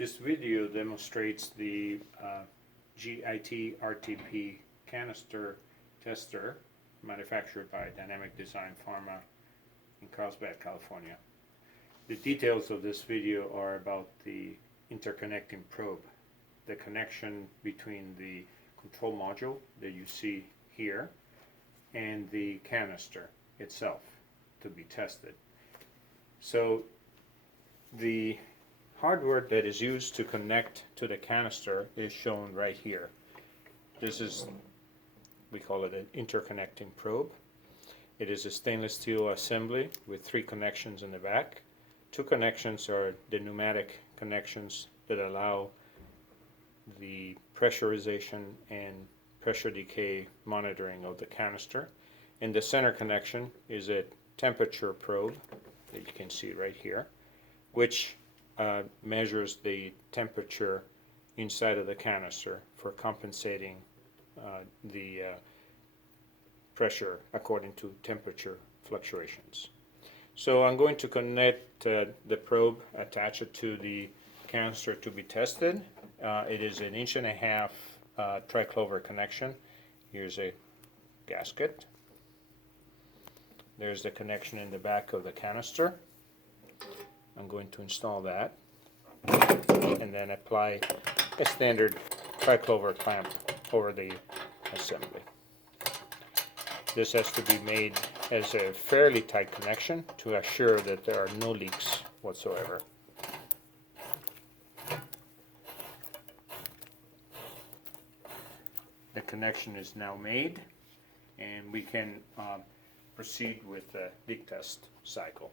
This video demonstrates the GIT RTP canister tester manufactured by Dynamic Design Pharma in Carlsbad, California. The details of this video are about the interconnecting probe, the connection between the control module that you see here and the canister itself to be tested. So the hardware that is used to connect to the canister is shown right here. This is, we call it an interconnecting probe. It is a stainless steel assembly with 3 connections in the back. 2 connections are the pneumatic connections that allow the pressurization and pressure decay monitoring of the canister. And the center connection is a temperature probe that you can see right here, which measures the temperature inside of the canister for compensating the pressure according to temperature fluctuations. So I'm going to connect the probe, attach it to the canister to be tested. It is an 1.5 inch triclover connection. Here's a gasket. There's the connection in the back of the canister. I'm going to install that and then apply a standard triclover clamp over the assembly. This has to be made as a fairly tight connection to assure that there are no leaks whatsoever. The connection is now made, and we can proceed with the leak test cycle.